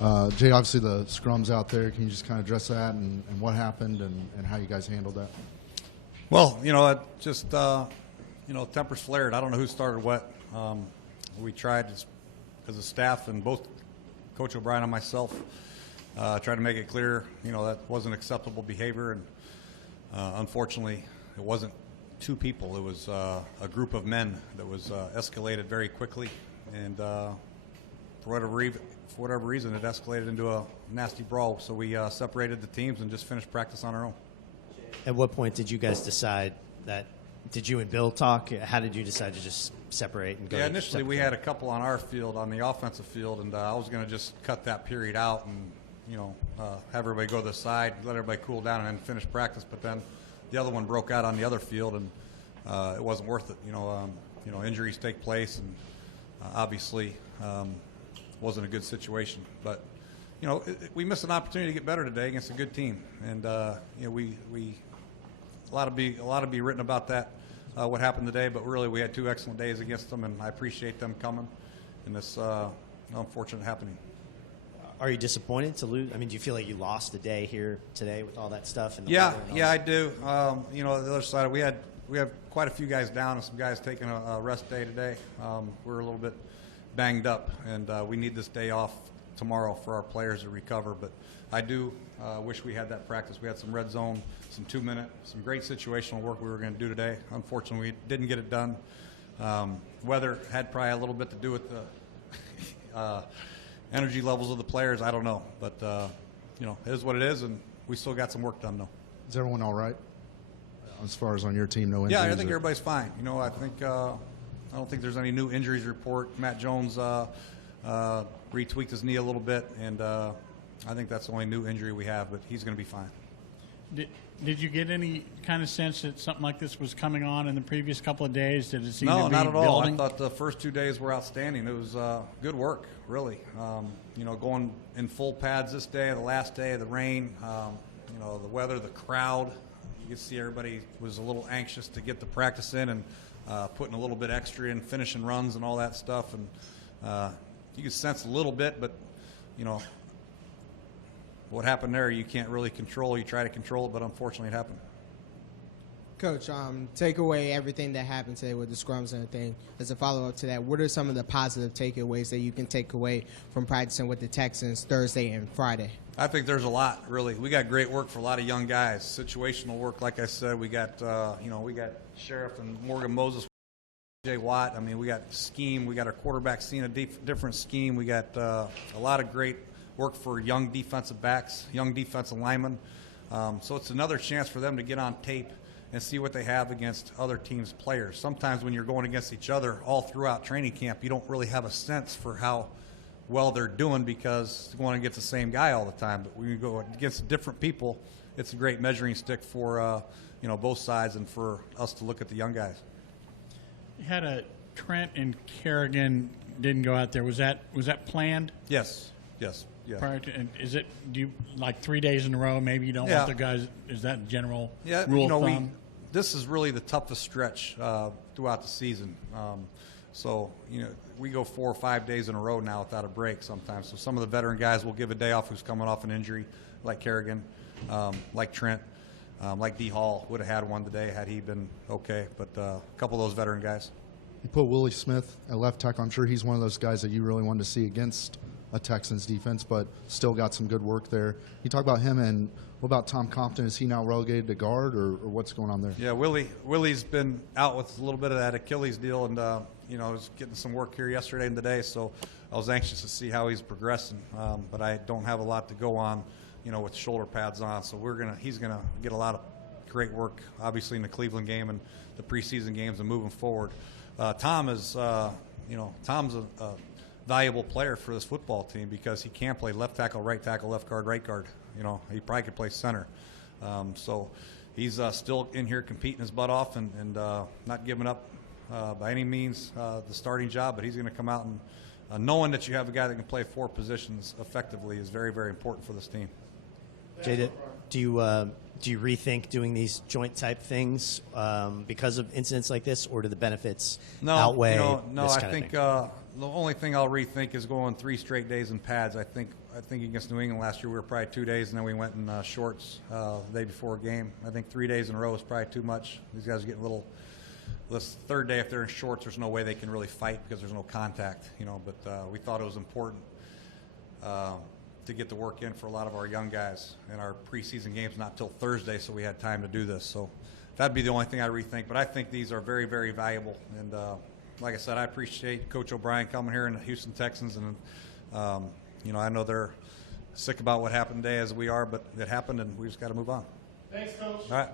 Jay, obviously the scrum's out there. Can you just kind of address that and what happened and how you guys handled that? Well, it just, tempers flared. I don't know who started what. We tried as a staff, and both Coach O'Brien and myself tried to make it clear, that wasn't acceptable behavior. And unfortunately, it wasn't two people. It was a group of men that was escalated very quickly. And for whatever reason, it escalated into a nasty brawl. So we separated the teams and just finished practice on our own. At what point did you guys decide that? Did you and Bill talk? How did you decide to just separate and go? Yeah, initially we had a couple on our field, on the offensive field, and I was going to just cut that period out and have everybody go to the side, let everybody cool down, and then finish practice. But then the other one broke out on the other field, and it wasn't worth it. Injuries take place, and obviously wasn't a good situation. But we missed an opportunity to get better today against a good team, and we a lot to be written about that. What happened today, but really we had two excellent days against them, and I appreciate them coming in this unfortunate happening. Are you disappointed to lose? I mean, do you feel like you lost a day here today with all that stuff? Yeah, I do. The other side, we have quite a few guys down and some guys taking a rest day today. We're a little bit banged up, and we need this day off tomorrow for our players to recover. But I do wish we had that practice. We had some red zone, some 2-minute, some great situational work we were going to do today. Unfortunately, we didn't get it done. Weather had probably a little bit to do with the energy levels of the players. I don't know. But, it is what it is, and we still got some work done, though. Is everyone all right? As far as on your team, no injuries? Yeah, I think everybody's fine. I think I don't think there's any new injuries report. Matt Jones retweaked his knee a little bit, and I think that's the only new injury we have, but he's going to be fine. Did you get any kind of sense that something like this was coming on in the previous couple of days? Did it seem to be not at all. building? I thought the first 2 days were outstanding. It was good work, really. Going in full pads this day, the last day, the rain, the weather, the crowd. You could see everybody was a little anxious to get the practice in and putting a little bit extra in, finishing runs and all that stuff. And you could sense a little bit, but, what happened there you can't really control. You try to control it, but unfortunately it happened. Coach, take away everything that happened today with the scrums and everything. As a follow-up to that, what are some of the positive takeaways that you can take away from practicing with the Texans Thursday and Friday? I think there's a lot, really. We got great work for a lot of young guys. Situational work, like I said, we got, we got Sheriff and Morgan Moses, Jay Watt. I mean, we got scheme. We got our quarterback seeing a different scheme. We got a lot of great work for young defensive backs, young defensive linemen. So it's another chance for them to get on tape and see what they have against other teams' players. Sometimes when you're going against each other all throughout training camp, you don't really have a sense for how well they're doing because you're going against the same guy all the time. But when you go against different people, it's a great measuring stick for both sides and for us to look at the young guys. You had a Trent and Kerrigan didn't go out there. Was that planned? Yes. Yeah. Prior to, and do you like 3 days in a row? Maybe you don't want the guys. Is that general rule of thumb? This is really the toughest stretch throughout the season. We go 4 or 5 days in a row now without a break sometimes. So some of the veteran guys will give a day off who's coming off an injury, like Kerrigan, like Trent, like D. Hall would have had one today had he been okay. But a couple of those veteran guys. You put Willie Smith at left tackle. I'm sure he's one of those guys that you really wanted to see against a Texans defense, but still got some good work there. You talk about him, and what about Tom Compton? Is he now relegated to guard, or what's going on there? Yeah, Willie's been out with a little bit of that Achilles deal, and was getting some work here yesterday and today, so I was anxious to see how he's progressing. But I don't have a lot to go on, with shoulder pads on, so he's gonna get a lot of great work, obviously in the Cleveland game and the preseason games and moving forward. Tom is, Tom's a valuable player for this football team because he can play left tackle, left guard, right guard. He probably could play center. So he's still in here competing his butt off and not giving up by any means the starting job, but he's going to come out and knowing that you have a guy that can play 4 positions effectively is very, very important for this team. Jay, do you rethink doing these joint type things because of incidents like this, or do the benefits outweigh? No, I think the only thing I'll rethink is going 3 straight days in pads. I think I think against New England last year we were probably 2 days, and then we went in shorts the day before a game. I think 3 days in a row is probably too much. These guys are getting a little. This third day, if they're in shorts, there's no way they can really fight because there's no contact, you know. But we thought it was important to get the work in for a lot of our young guys. And our preseason game's not till Thursday, so we had time to do this. So that'd be the only thing I rethink. But I think these are very, very valuable. And like I said, I appreciate Coach O'Brien coming here and the Houston Texans. And, you know, I know they're sick about what happened today as we are, but it happened, and we just got to move on. Thanks, Coach. All right.